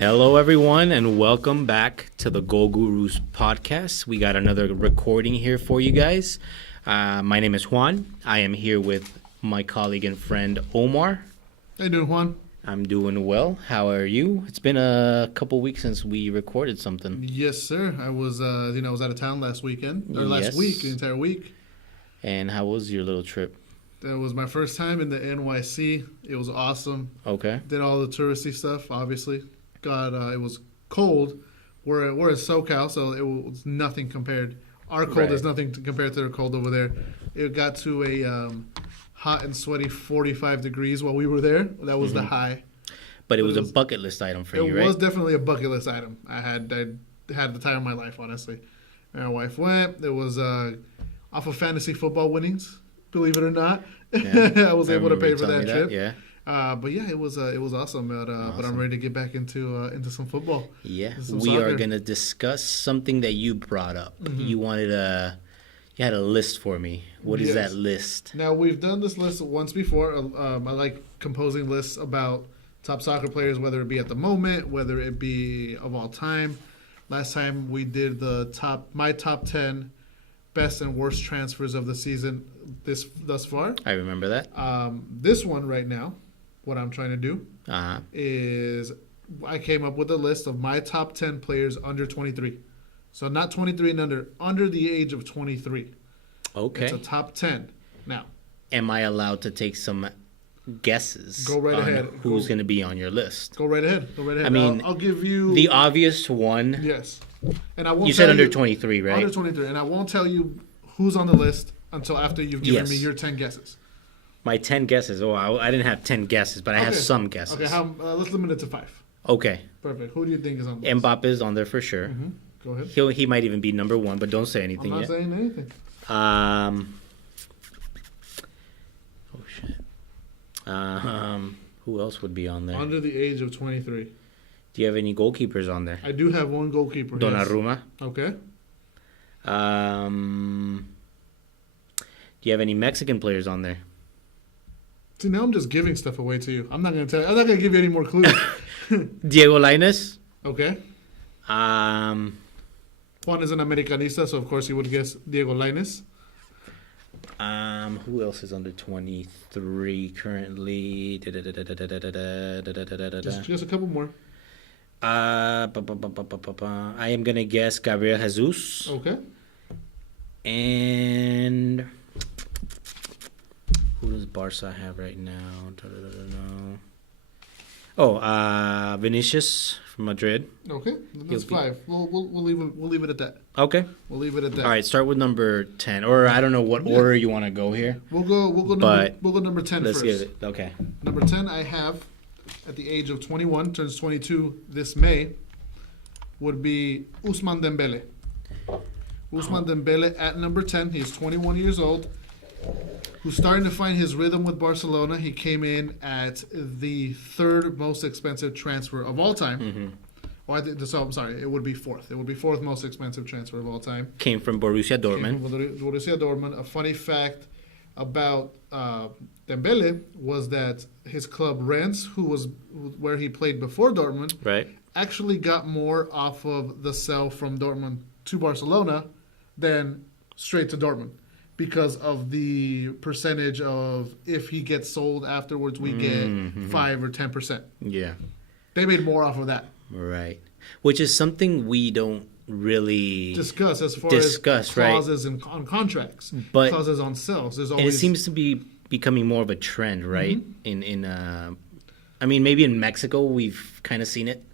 Hello, everyone, and welcome back to the Goal Gurus podcast. We got another recording here for you guys. My name is Juan. I am here with my colleague and friend Omar. How you doing, Juan? I'm doing well. How are you? It's been a couple weeks since we recorded something. Yes, sir. I was out of town last weekend or last Yes. week, the entire week. And how was your little trip? That was my first time in the NYC. It was awesome. Okay. Did all the touristy stuff, obviously. It was cold. We're in SoCal, so it was nothing compared. Our cold Right. is nothing compared to their cold over there. It got to a hot and sweaty 45 degrees while we were there. That was the high. But it was it a was- bucket list item for It you, right? was definitely a bucket list item. I had the time of my life, honestly. My wife went. It was off of fantasy football winnings, believe it or not. Yeah. I was able to remember pay you for telling that me trip. Yeah. But yeah, it was awesome. But I'm Awesome. ready to get back into some football. Yeah. Some We are soccer. going to discuss something that you brought up. You had a list for me. What is Yes. that list? Now we've done this list once before. I like composing lists about top soccer players, whether it be at the moment, whether it be of all time. Last time we did my top 10 best and worst transfers of the season thus far. I remember that. This one right now, what I'm trying to do Uh-huh. is I came up with a list of my top 10 players under 23. So not 23 and under the age of 23. Okay. It's a top 10. Now, Am I allowed to take some guesses Go right on ahead. who's Go. going to be on your list? go right ahead. Go right ahead. I mean, I'll give you The obvious one, yes. And I won't you said tell under you, 23, right? Under 23, and I won't tell you who's on the list until after you've given Yes. me your 10 guesses. My 10 guesses. Oh, I didn't have 10 guesses, but I have Okay. some guesses. Okay, let's limit it to 5. Okay. Perfect. Who do you think is on the list? Mbappe's on there for sure. Go ahead. He might even be number one, but don't say I'm anything not yet. saying anything. Oh, shit. Who else would be on there? Under the age of 23. Do you have any goalkeepers on there? I do have one goalkeeper. yes. Donnarumma. Okay. Do you have any Mexican players on there? See, now I'm just giving stuff away to you. I'm not gonna tell. I'm not gonna give you any more clues. Diego Lainez. Okay. Um, Juan is an Americanista, so of course you would guess Diego Lainez. Who else is under 23 currently? Just a couple more. I am gonna guess Gabriel Jesus. Okay. And who does Barca have right now? Oh, Vinicius from Madrid. Okay. That's He'll be- 5. We'll leave it at that. Okay. We'll leave it at that. All right. Start with number 10, or I don't know what order you want to go here. We'll go But number 10 Let's first. get it. Okay. Number 10 I have at the age of 21, turns 22 this May, would be Ousmane Dembele. Ousmane Dembele at number 10. He's 21 years old. Who's starting to find his rhythm with Barcelona. He came in at the third most expensive transfer of all time. Well, I'm sorry, it would be fourth. It would be fourth most expensive transfer of all time. Came from Borussia Dortmund. Borussia Dortmund. A funny fact about Dembele was that his club Rennes, where he played before Dortmund, Right. actually got more off of the sell from Dortmund to Barcelona than straight to Dortmund, because of the percentage of if he gets sold afterwards, we get 5 or 10%. Yeah. They made more off of that. Right. Which is something we don't really. Discuss as far Discuss, as right. clauses on contracts, But- clauses on sales. There's And always it seems to be becoming more of a trend, right? I mean, maybe in Mexico we've kind of seen it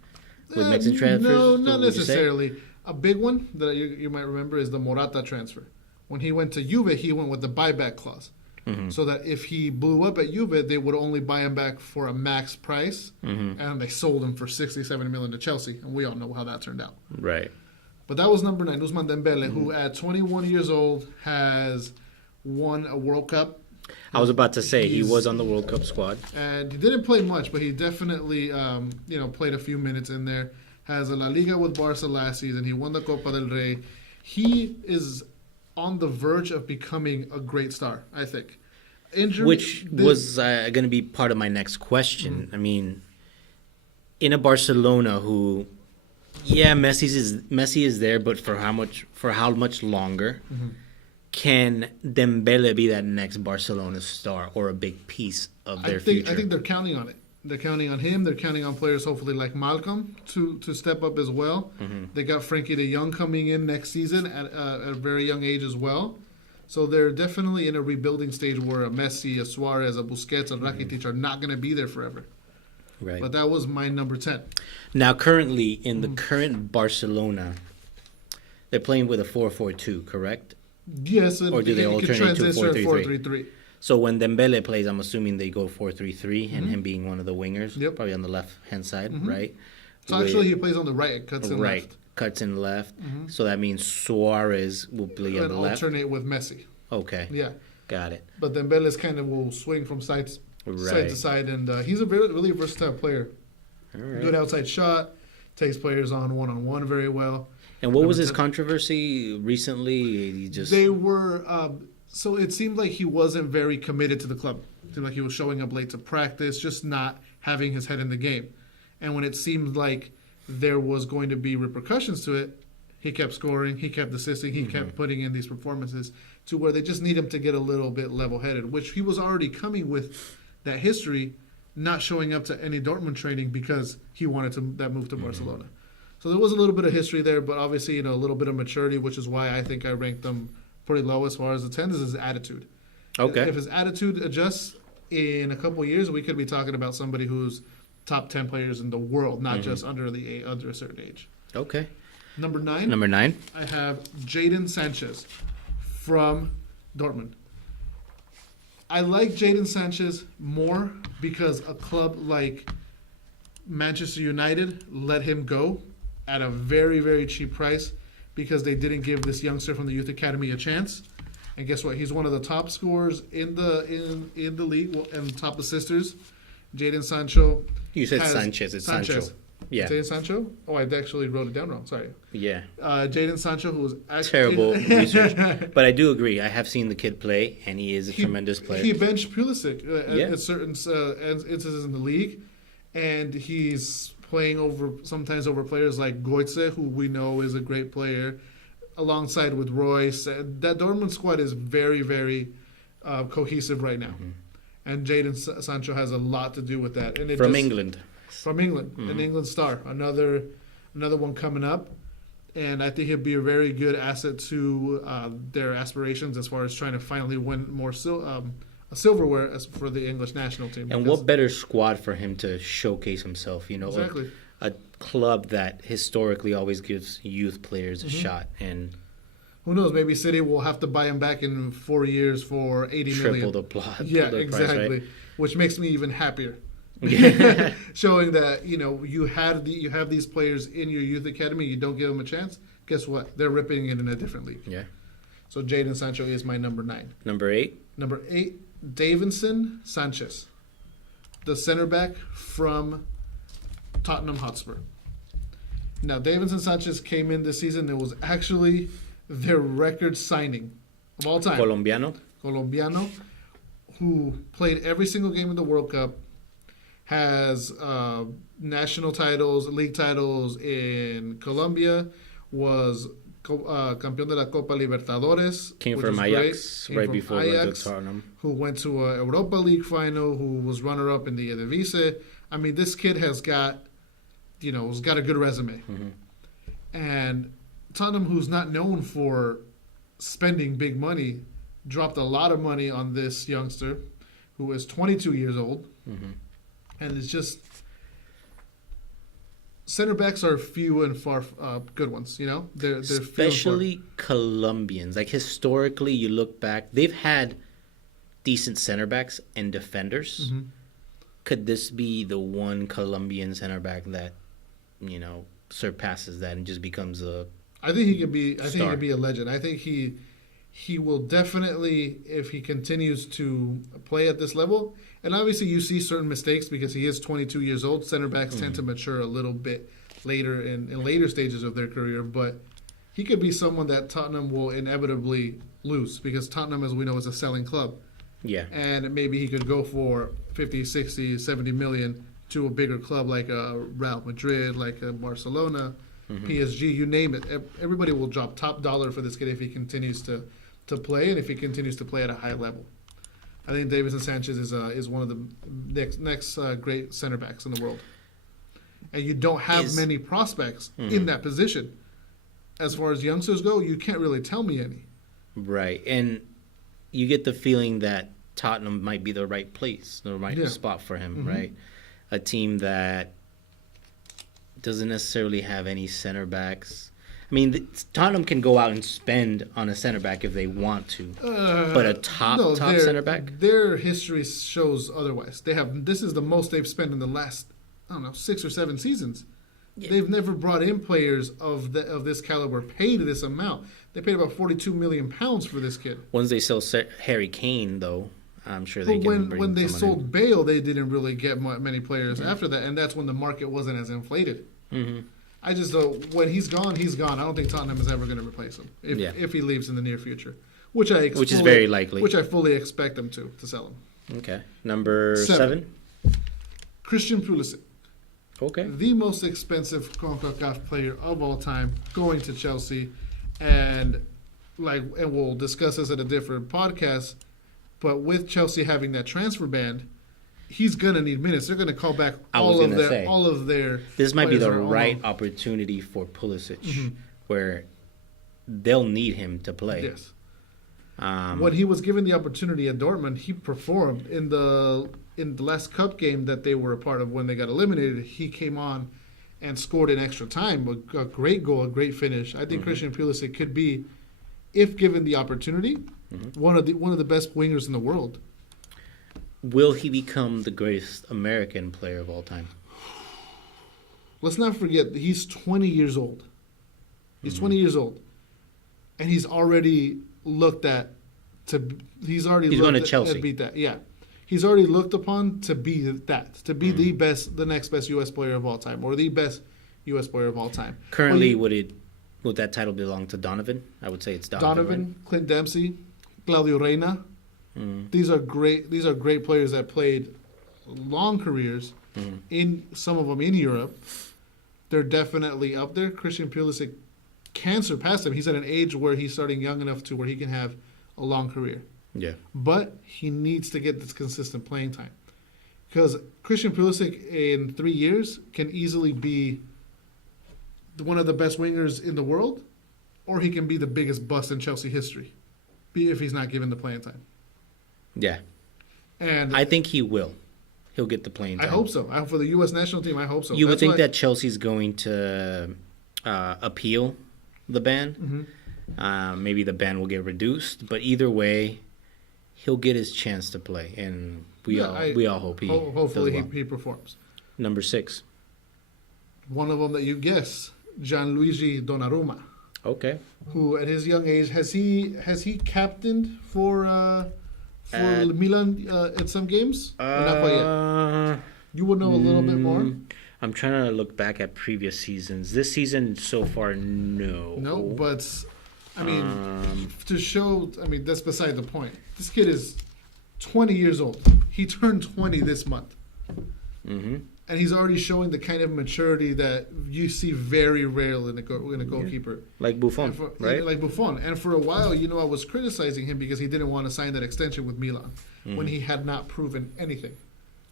with Mexican transfers. No, would not you say? necessarily. A big one that you might remember is the Morata transfer. When he went to Juve, he went with the buyback clause. So that if he blew up at Juve, they would only buy him back for a max price, and they sold him for 60, 70 million to Chelsea, and we all know how that turned out. Right. But that was number 9, Ousmane Dembele, who at 21 years old has won a World Cup. I was about to say he He's- was on the World Cup squad. And he didn't play much, but he definitely, played a few minutes in there. Has a La Liga with Barca last season. He won the Copa del Rey. He is on the verge of becoming a great star, I think. Which was going to be part of my next question. I mean, in a Barcelona who, yeah, Messi is there, but for how much longer? Can Dembele be that next Barcelona star or a big piece of their future? I think they're counting on it. They're counting on him. They're counting on players, hopefully, like Malcolm to step up as well. They got Frankie de Jong coming in next season at a very young age as well. So they're definitely in a rebuilding stage where a Messi, a Suarez, a Busquets, a Rakitic are not going to be there forever. Right. But that was my number 10. Now, currently, in the current Barcelona, they're playing with a 4-4-2, correct? Yes, and Or do they it could alternate to transition 4-3-3? 4-3-3. So when Dembele plays, I'm assuming they go 4-3-3, and him being one of the wingers, Yep. probably on the left-hand side, right? So actually, he plays on the right. It cuts in Right, left. cuts in left. So that means Suarez will play on And the left. alternate with Messi. Okay, Yeah. got it. But Dembele's kind of will swing from side Right. to side, and he's a really versatile player. All right. Good outside shot, takes players on one very well. And what was Number his 10. controversy recently? He just They were so it seemed like he wasn't very committed to the club. It seemed like he was showing up late to practice, just not having his head in the game. And when it seemed like there was going to be repercussions to it, he kept scoring, he kept assisting, he kept putting in these performances to where they just need him to get a little bit level-headed, which he was already coming with that history, not showing up to any Dortmund training because he wanted that move to Barcelona. So there was a little bit of history there, but obviously, a little bit of maturity, which is why I think I ranked them pretty low as far as the 10 is his attitude. okay. If his attitude adjusts in a couple of years, we could be talking about somebody who's top 10 players in the world, not just under a certain age. Okay. Number 9, Number 9. I have Jadon Sanchez from Dortmund. I like Jadon Sanchez more because a club like Manchester United let him go at a very, very cheap price because they didn't give this youngster from the youth academy a chance. And guess what? He's one of the top scorers in the league and top assisters. Jadon Sancho. You said Sanchez. It's Sancho. Yeah. Jadon Sancho? Oh, I actually wrote it down wrong. Sorry. Yeah. Jadon Sancho, who was actually Terrible research. But I do agree. I have seen the kid play, and he is a tremendous player. He benched Pulisic Yeah. at certain instances in the league, and he's playing sometimes over players like Goetze, who we know is a great player, alongside with Royce. That Dortmund squad is very, very cohesive right now, and Jadon Sancho has a lot to do with that. And From England. From England, an England star, another one coming up, and I think he'll be a very good asset to their aspirations as far as trying to finally win more silverware for the English national team. And because- what better squad for him to showcase himself? Exactly. A club that historically always gives youth players a shot and Who knows? Maybe City will have to buy him back in 4 years for 80 million. triple the plot. Yeah, the exactly. Price, right? Which makes me even happier. Yeah. Showing that you have these players in your youth academy, you don't give them a chance. Guess what? They're ripping it in a different league. Yeah. So Jadon Sancho is my number 9. Number 8. Number 8, Davinson Sanchez, the center back from Tottenham Hotspur. Now, Davinson Sanchez came in this season. It was actually their record signing of all time. Colombiano, who played every single game in the World Cup, has national titles, league titles in Colombia, was campeón de la Copa Libertadores. Came which from was Ajax great. right Came before from he went Ajax, to Tottenham. who went to a Europa League final, who was runner-up in the Eredivisie. I mean, this kid has got a good resume. And Tottenham, who's not known for spending big money, dropped a lot of money on this youngster who is 22 years old. And it's just center backs are few and far good ones, They're few and far. Especially Colombians. Like historically, you look back, they've had decent center backs and defenders. Could this be the one Colombian center back that, surpasses that and just becomes a I think he could be. I think he Star. could be a legend. I think he will definitely, if he continues to play at this level. And obviously, you see certain mistakes because he is 22 years old. Center backs tend to mature a little bit later in later stages of their career, but he could be someone that Tottenham will inevitably lose because Tottenham, as we know, is a selling club. Yeah. And maybe he could go for 50, 60, 70 million, to a bigger club like Real Madrid, like Barcelona, PSG, you name it. Everybody will drop top dollar for this kid if he continues to play and if he continues to play at a high level. I think Davinson Sanchez is one of the next great center backs in the world. And you don't have many prospects in that position. As far as youngsters go, you can't really tell me any. Right. And you get the feeling that Tottenham might be the right place, the right spot for him, right? A team that doesn't necessarily have any center backs. I mean, Tottenham can go out and spend on a center back if they want to, but a top center back. Their history shows otherwise. This is the most they've spent in the last 6 or 7 seasons. Yeah. They've never brought in players of this caliber paid this amount. They paid about £42 million for this kid. Once they sell Harry Kane, though, I'm sure they can bring when they sold in. Bale, they didn't really get many players after that, and that's when the market wasn't as inflated. I just when he's gone, he's gone. I don't think Tottenham is ever going to replace him if he leaves in the near future, which is very likely. Which I fully expect them to sell him. Okay, number 7. Christian Pulisic. Okay. The most expensive CONCACAF player of all time, going to Chelsea, and we'll discuss this at a different podcast. But with Chelsea having that transfer ban, he's gonna need minutes. They're gonna call back all of their. This might be the right opportunity for Pulisic, where they'll need him to play. Yes. When he was given the opportunity at Dortmund, he performed in the last cup game that they were a part of when they got eliminated. He came on and scored in extra time. A great goal, a great finish. I think Christian Pulisic could be, if given the opportunity, one of the best wingers in the world. Will he become the greatest American player of all time? Let's not forget that he's 20 years old. He's 20 years old, and he's already looked at he's going to Chelsea to beat that. Yeah, he's already looked upon to be the next best U.S. player of all time, or the best U.S. player of all time. Currently, would that title belong to Donovan? I would say it's Donovan. Right? Clint Dempsey, Claudio Reyna. These are great players that played long careers some of them in Europe. They're definitely up there. Christian Pulisic can surpass him. He's at an age where he's starting young enough to where he can have a long career. Yeah. But he needs to get this consistent playing time. Because Christian Pulisic in 3 years can easily be one of the best wingers in the world, or he can be the biggest bust in Chelsea history if he's not given the playing time. Yeah. And I think he will. He'll get the playing time. I hope so. For the U.S. national team, I hope so. You would think that Chelsea's going to appeal the ban. Maybe the ban will get reduced, but either way, he'll get his chance to play, and we all hope he. Hopefully, he performs. Number 6. One of them that you guess, Gianluigi Donnarumma. Okay. Who, at his young age, has he captained for Milan at some games? Or not quite yet. You would know a little bit more. I'm trying to look back at previous seasons. This season so far, no. No, but I mean, that's beside the point. This kid is 20 years old. He turned 20 this month. And he's already showing the kind of maturity that you see very rarely in a goalkeeper. Like Buffon, right? Like Buffon. And for a while, I was criticizing him because he didn't want to sign that extension with Milan when he had not proven anything.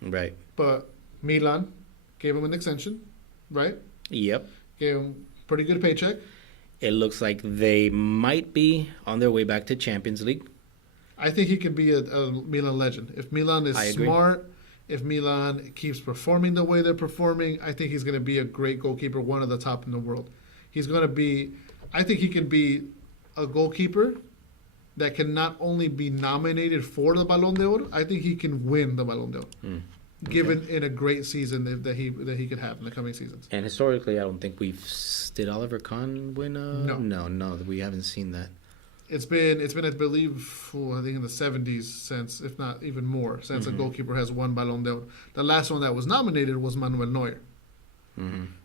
Right. But Milan gave him an extension, right? Yep. Gave him pretty good paycheck. It looks like they might be on their way back to Champions League. I think he could be a Milan legend. If Milan is smart, if Milan keeps performing the way they're performing, I think he's going to be a great goalkeeper, one of the top in the world. I think he can be a goalkeeper that can not only be nominated for the Ballon d'Or, I think he can win the Ballon d'Or. Given in a great season that he could have in the coming seasons. And historically, I don't think did Oliver Kahn win No, we haven't seen that. It's been I believe I think in the 70s since, if not even more, since a goalkeeper has won Ballon d'Or. The last one that was nominated was Manuel Neuer,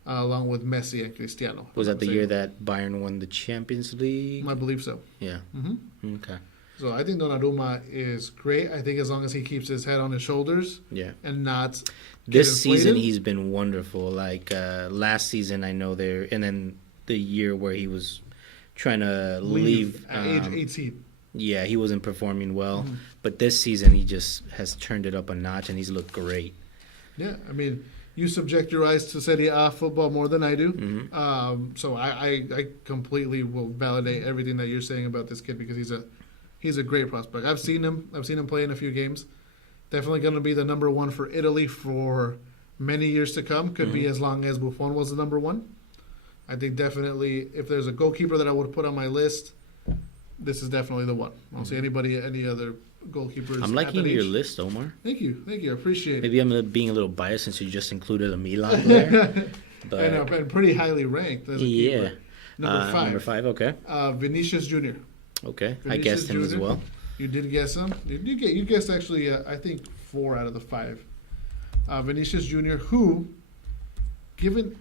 along with Messi and Cristiano. Was that the year that Bayern won the Champions League? I believe so. Yeah. Okay. So I think Donnarumma is great. I think as long as he keeps his head on his shoulders Yeah. and not This season, inflated. he's been wonderful. Like last season, I know there, and then the year where he was trying to leave. at age 18. Yeah, he wasn't performing well. Mhm. But this season, he just has turned it up a notch, and he's looked great. Yeah, I mean, you subject your eyes to Serie A football more than I do. Mhm. So I completely will validate everything that you're saying about this kid because he's a great prospect. I've seen him. I've seen him play in a few games. Definitely going to be the number one for Italy for many years to come. Could be Mhm. as long as Buffon was the number one. I think definitely if there's a goalkeeper that I would put on my list, this is definitely the one. I don't see any other goalkeepers. I'm at liking that your age. list, Omar. Thank you. I appreciate it. Maybe I'm being a little biased since you just included a Milan player. But and pretty highly ranked as a yeah. keeper. Number five. Number 5, okay. Vinicius Jr. Okay. I Vinicius guessed him as Jr. well. You did guess him. You guessed actually. I think 4 out of the 5. Vinicius Jr. Who, given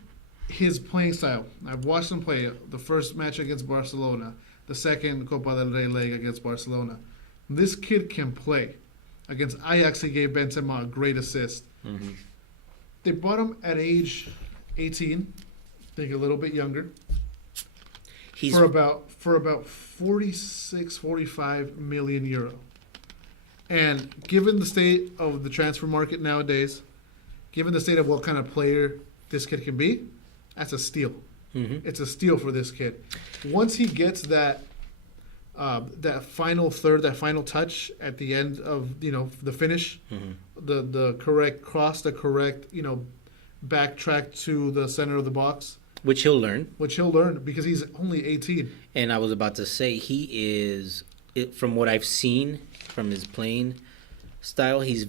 his playing style, I've watched him play the first match against Barcelona, the second Copa del Rey leg against Barcelona. This kid can play. Against Ajax, he gave Benzema a great assist. Mhm. They bought him at age 18, I think a little bit younger. He's for about 45 million euro. And given the state of the transfer market nowadays, given the state of what kind of player this kid can be, that's a steal. Mhm. It's a steal for this kid. Once he gets that final third, that final touch at the end of the finish, Mhm. the correct cross, the correct backtrack to the center of the box, Which he'll learn. which he'll learn because he's only 18. And I was about to say, from what I've seen from his playing style, he's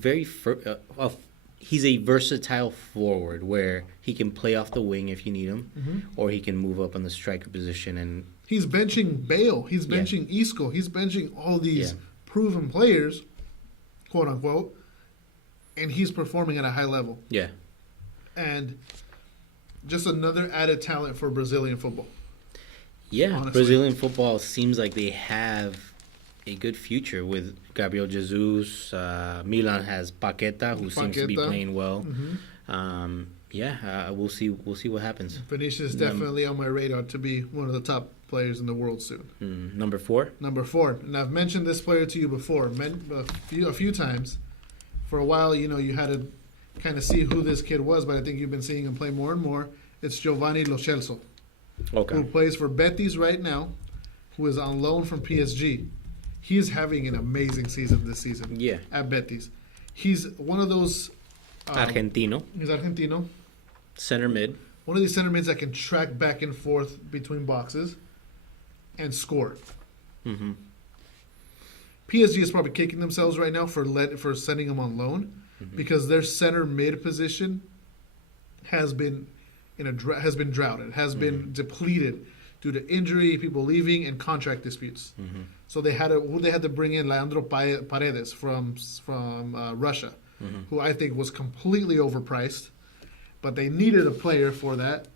he's a versatile forward where he can play off the wing if you need him, or he can move up on the striker position. And He's benching Bale. He's Yeah. benching Isco. He's benching all these Yeah. proven players, quote unquote, and he's performing at a high level. yeah, And just another added talent for Brazilian football. yeah, Honestly. Brazilian football seems like they have a good future with Gabriel Jesus. Milan has Paqueta, who seems to be Paqueta. playing well. Mm-hmm. We'll see. We'll see what happens. Vinicius is definitely on my radar to be one of the top players in the world soon. Number 4. Number 4, and I've mentioned this player to you before, a few times. For a while, you had to kind of see who this kid was, but I think you've been seeing him play more and more. It's Giovanni Lo Celso, who Okay. plays for Betis right now, who is on loan from PSG. He's having an amazing season this season Yeah. at Betis. He's one of those. Argentino, He's Argentino. center mid. One of these center mids that can track back and forth between boxes and score. Mm-hmm. PSG is probably kicking themselves right now for sending him on loan because their center mid position has been droughted, has been depleted due to injury, people leaving, and contract disputes. So they had to bring in Leandro Paredes from Russia, who I think was completely overpriced, but they needed a player for that.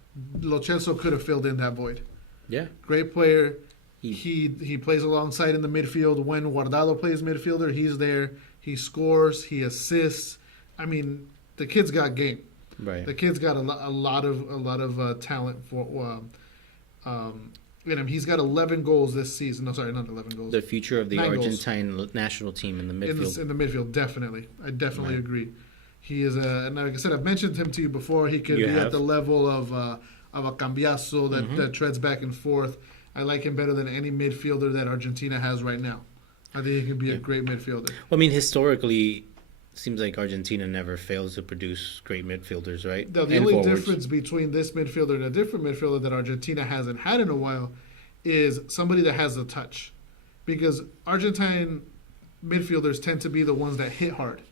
Lo Celso could have filled in that void. Yeah. Great player. He- He plays alongside in the midfield. When Guardado plays midfielder, he's there. He scores. He assists. I mean, the kid's got game. Right. The kid's got a lot of talent for in him. He's got 11 goals this season. No, sorry, not 11 goals. The future of the 9 goals. Argentine national team in the midfield. In the midfield, definitely. I definitely Right. agree. He is and like I said, I've mentioned him to you before. He could You be have? at the level of a Cambiaso that treads back and forth. I like him better than any midfielder that Argentina has right now. I think he could be a great midfielder. Well, I mean, historically, seems like Argentina never fails to produce great midfielders, right? Now, the And only forwards. difference between this midfielder and a different midfielder that Argentina hasn't had in a while is somebody that has the touch. Because Argentine midfielders tend to be the ones that hit hard.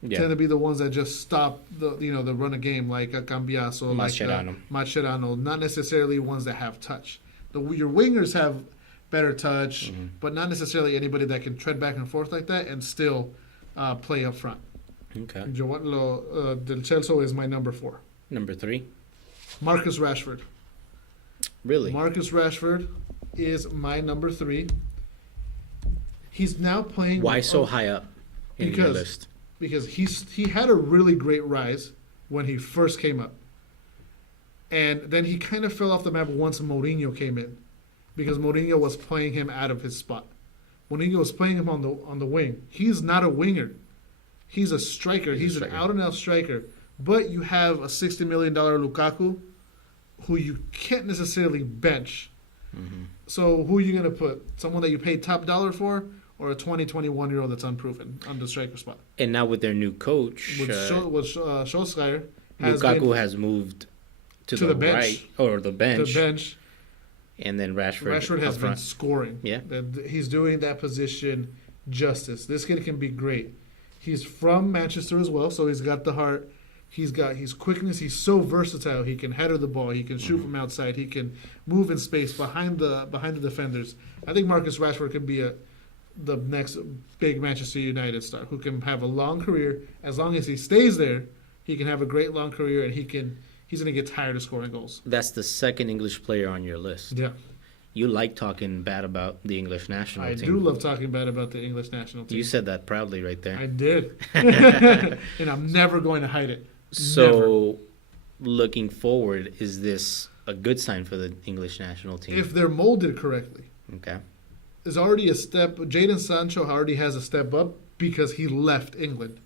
Tend Yeah. to be the ones that just stop the run of game, like a Cambiaso, Mascherano. like Mascherano. Not necessarily ones that have touch. Your wingers have better touch, but not necessarily anybody that can tread back and forth like that and still play up front. Okay. Del Celso is my number 4. Number 3. Marcus Rashford. Really? Marcus Rashford is my number 3. He's now playing. Why so high up in your list? Because he had a really great rise when he first came up, and then he kind of fell off the map once Mourinho came in, because Mourinho was playing him out of his spot. Mourinho was playing him on the wing. He's not a winger. He's a striker. He's an out-and-out striker. But you have a $60 million Lukaku who you can't necessarily bench. Mm-hmm. So who are you going to put? Someone that you paid top dollar for, or a 21-year-old that's unproven on the striker spot? And now with their new coach, Solskjaer, Lukaku has moved to the bench. right, or the bench. The bench. And then Rashford has up been front. scoring. Yeah. He's doing that position justice. This kid can be great. He's from Manchester as well, so he's got the heart. He's got his quickness. He's so versatile. He can header the ball. He can shoot from outside. He can move in space behind the defenders. I think Marcus Rashford could be the next big Manchester United star who can have a long career. As long as he stays there, he can have a great long career, and he's going to get tired of scoring goals. That's the second English player on your list. Yeah. You like talking bad about the English national team. I do love talking bad about the English national team. You said that proudly right there. I did. And I'm never going to hide it. So, looking forward, is this a good sign for the English national team? If they're molded correctly. Okay. There's already a step. Jadon Sancho already has a step up because he left England.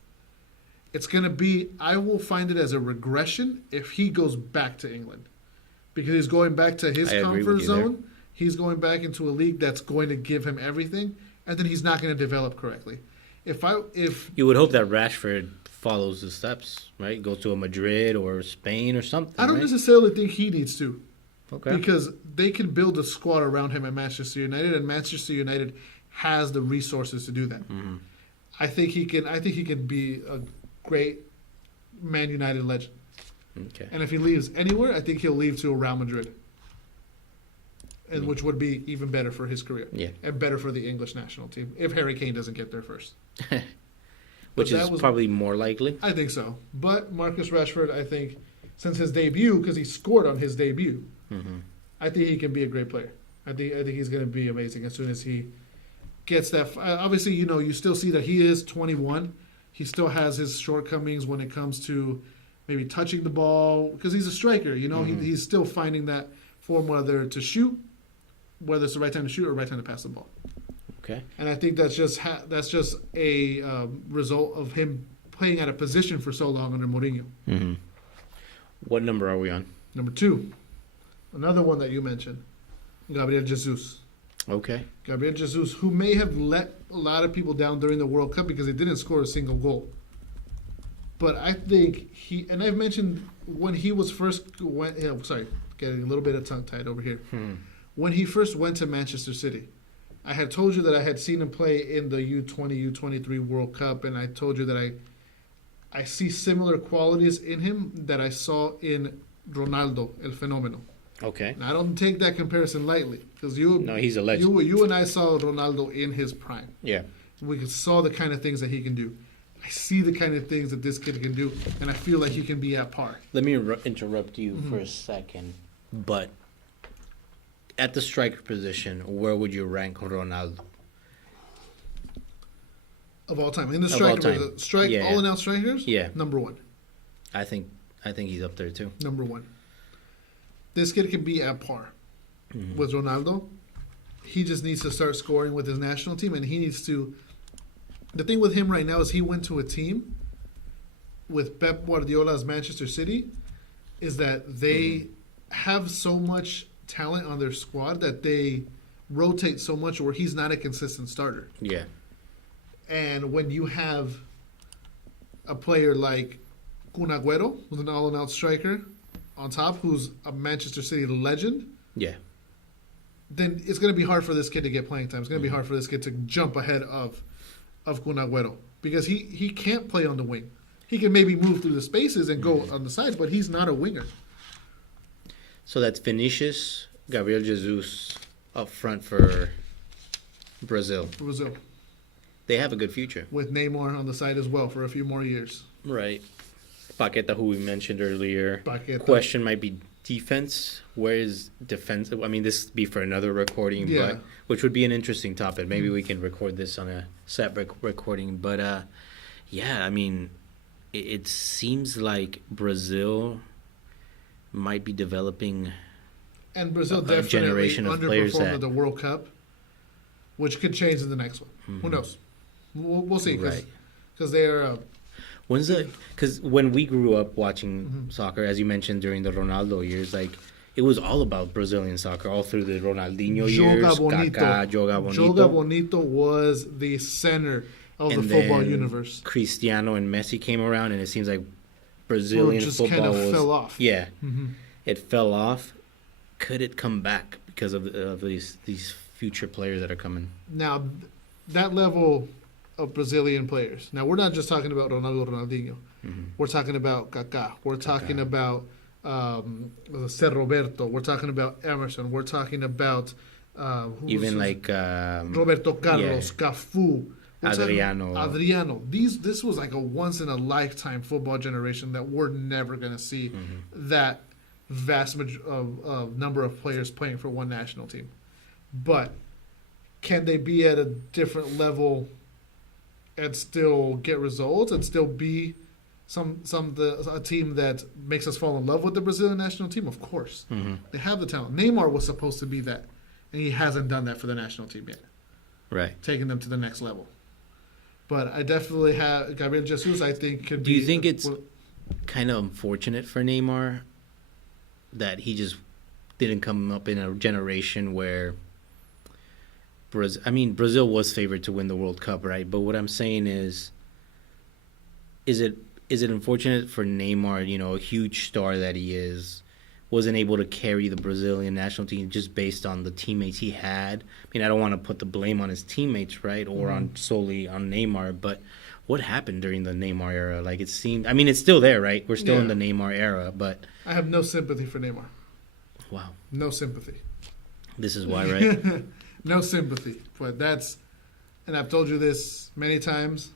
It's going to be, I will find it as a regression if he goes back to England. Because he's going back to his comfort zone. He's going back into a league that's going to give him everything, and then he's not going to develop correctly. If you would hope that Rashford follows the steps, right? Goes to a Madrid or Spain or something. I don't right? necessarily think he needs to. Okay. Because they can build a squad around him at Manchester United, and Manchester United has the resources to do that. Mm-hmm. I think he can be a great Man United legend. Okay. And if he leaves anywhere, I think he'll leave to Real Madrid. And which would be even better for his career. Yeah. And better for the English national team if Harry Kane doesn't get there first. Which is probably more likely. I think so. But Marcus Rashford, I think, since his debut, because he scored on his debut, I think he can be a great player. I think he's going to be amazing as soon as he gets that. Obviously, you still see that he is 21. He still has his shortcomings when it comes to maybe touching the ball, because he's a striker. He's still finding that form whether to shoot, whether it's the right time to shoot or the right time to pass the ball. Okay. And I think that's just a result of him playing at a position for so long under Mourinho. Mm-hmm. What number are we on? Number 2, another one that you mentioned, Gabriel Jesus. Okay. Gabriel Jesus, who may have let a lot of people down during the World Cup because he didn't score a single goal. But I think and I've mentioned when he was getting a little bit of tongue-tied over here. When he first went to Manchester City, I had told you that I had seen him play in the U20, U23 World Cup, and I told you that I see similar qualities in him that I saw in Ronaldo, El Fenomeno. Okay. Now, I don't take that comparison lightly, because he's a legend. You and I saw Ronaldo in his prime. Yeah. We saw the kind of things that he can do. I see the kind of things that this kid can do, and I feel like he can be at par. Let me interrupt you for a second, but at the striker position, where would you rank Ronaldo? Of all time. In the striker position, all-in-out strikers? Yeah. Number 1. I think he's up there too. Number 1. This kid can be at par with Ronaldo. He just needs to start scoring with his national team, and he needs to. The thing with him right now is he went to a team with Pep Guardiola's Manchester City, is that they have so much talent on their squad that they rotate so much where he's not a consistent starter. Yeah. And when you have a player like Kun Agüero, who's an all-in-out striker, on top, who's a Manchester City legend, yeah, then it's going to be hard for this kid to get playing time. It's going to be hard for this kid to jump ahead of Kun Agüero, because he can't play on the wing. He can maybe move through the spaces and go on the sides, but he's not a winger. So that's Vinicius, Gabriel Jesus up front for Brazil. They have a good future. With Neymar on the side as well for a few more years. Right. Paqueta, who we mentioned earlier. Paqueta. Question might be defense? Where is defense? I mean, this would be for another recording, Yeah. but which would be an interesting topic. Maybe we can record this on a separate recording. But yeah, I mean, it seems like Brazil might be developing. And Brazil A definitely generation of players underperformed that- at the World Cup, which could change in the next one. Who Mhm. knows? We'll see. Right. Because they're When's the? Because when we grew up watching Mhm. soccer, as you mentioned during the Ronaldo years, like it was all about Brazilian soccer all through the Ronaldinho years. Joga Bonito. Kaká, Joga Bonito. Joga Bonito was the center of And the football then universe. Cristiano and Messi came around, and it seems like Brazilian just football kind of was fell off. Yeah, hmm it fell off. Could it come back because of these future players that are coming? Now, that level of Brazilian players. Now, we're not just talking about Ronaldinho. Mhm. We're talking about Kaká. We're talking Kaká. about Ser Roberto. We're talking about Emerson. We're talking about who Even was like Roberto Carlos, Cafu, we're talking- Adriano. Adriano. This was like a once in a lifetime football generation that we're never going to see Mhm. that vast number of players playing for one national team. But can they be at a different level and still get results and still be a team that makes us fall in love with the Brazilian national team? Of course. Mhm. They have the talent. Neymar was supposed to be that, and he hasn't done that for the national team yet, Right. taking them to the next level. But I definitely have Gabriel Jesus. I think could Do be. you think it's kind of unfortunate for Neymar that he just didn't come up in a generation where Brazil was favored to win the World Cup, right? But what I'm saying is it unfortunate for Neymar, a huge star that he is, wasn't able to carry the Brazilian national team just based on the teammates he had? I mean, I don't want to put the blame on his teammates, right, or on solely on Neymar, but what happened during the Neymar era? Like, it seemed, I mean, it's still there, right? We're still in Yeah. the Neymar era, but I have no sympathy for Neymar. wow, No sympathy. this is why, right? No sympathy. But that's, and I've told you this many times,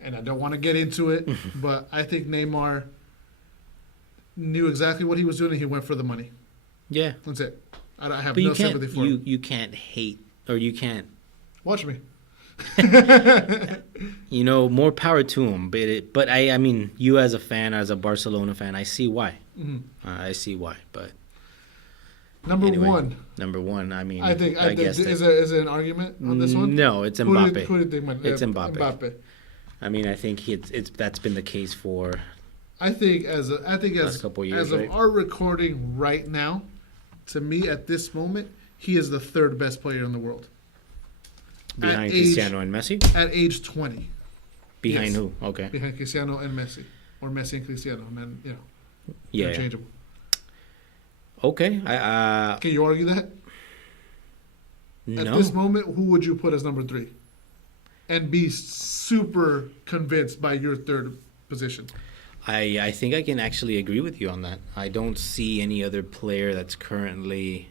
and I don't want to get into it, but I think Neymar knew exactly what he was doing and he went for the money. Yeah, That's it. I have but no sympathy for him. you can't hate, or you can't, Watch me. more power to him. But I mean, you as a fan, as a Barcelona fan, I see why. Mhm. I see why. But Number Anyway, one. number one, I mean, I think guess is that- there an argument on this one? No, it's Who Mbappe. do you think went? It's Mbappe. Mbappe. I mean, I think it's that's been the case for I think last couple of years, as of right? our recording right now, to me at this moment, he is the third best player in the world behind age- Cristiano and Messi. at age 20, Behind yes. who? Okay, behind Cristiano and Messi, or Messi and Cristiano, and then yeah. interchangeable. Okay, Can you argue that? At no. this moment, who would you put as number 3? And be super convinced by your third position. I think I can actually agree with you on that. I don't see any other player that's currently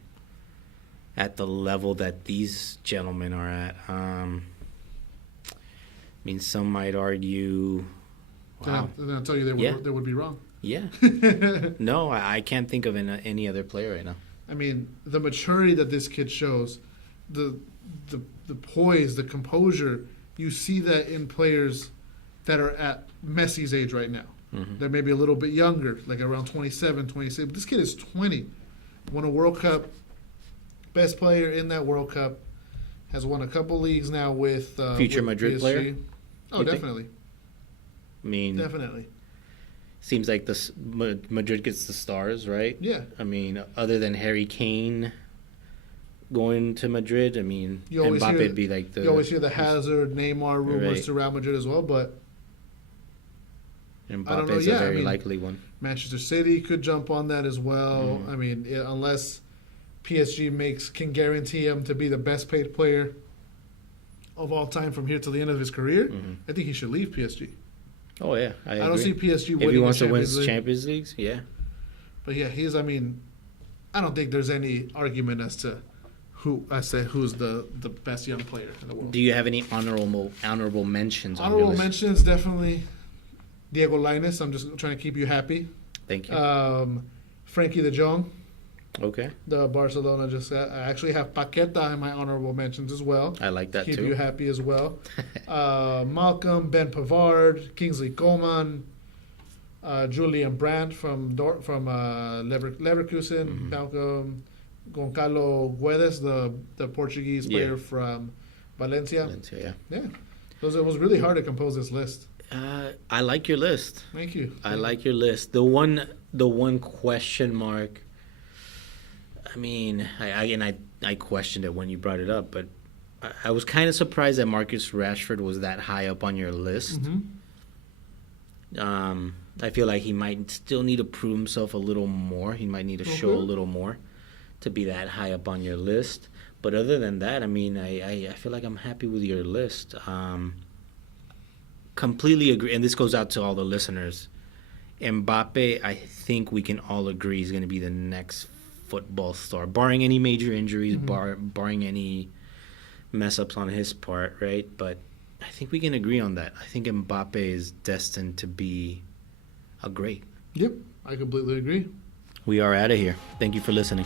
at the level that these gentlemen are at. I mean, some might argue. Wow. Then I'll tell you Yeah. they would be wrong. Yeah. No, I can't think of any other player right now. I mean, the maturity that this kid shows, the poise, the composure, you see that in players that are at Messi's age right now. Mhm. They're maybe a little bit younger, like around 27, 26. But this kid is 20. Won a World Cup. Best player in that World Cup. Has won a couple leagues now with Future with Madrid PSG. player, Oh, you think? definitely. I mean, Definitely. seems like Madrid gets the stars, right? Yeah. I mean, other than Harry Kane going to Madrid, I mean, You always Mbappe hear- would be like the. You always hear the Hazard, Neymar rumors Right. to Real Madrid as well, but Mbappe I don't know, is yeah, a I very mean- likely one. Manchester City could jump on that as well. Mhm. I mean, unless PSG can guarantee him to be the best paid player of all time from here to the end of his career, Mhm. I think he should leave PSG. Oh yeah, I I don't see agree. PSG If winning he wants the to win Champions League. Champions Leagues, yeah. But yeah, I mean, I don't think there's any argument as to who's the best young player in the world. Do you have any honorable mentions? on your Honorable list? mentions, definitely Diego Lainez. I'm just trying to keep you happy. Thank you. Frankie de Jong, Okay. the Barcelona just got. I actually have Paqueta in my honorable mentions as well. I like that Keep too. you happy as well. Malcolm, Ben Pavard, Kingsley Coman, Julian Brandt from Leverkusen, Mhm. Malcolm, Goncalo Guedes, the Portuguese Yeah. player from Valencia. Valencia, yeah. Yeah, it was really hard to compose this list. I like your list. Thank you. I like your list. The one question mark. I mean, I questioned it when you brought it up, but I was kind of surprised that Marcus Rashford was that high up on your list. Mhm. I feel like he might still need to prove himself a little more. He might need to show a Okay. little more to be that high up on your list. But other than that, I mean, I feel like I'm happy with your list. Completely agree, and this goes out to all the listeners. Mbappe, I think we can all agree is going to be the next football star, barring any major injuries, Mhm. barring any mess ups on his part, right? But I think we can agree on that. I think Mbappe is destined to be a great. Yep, I completely agree. We are out of here. Thank you for listening.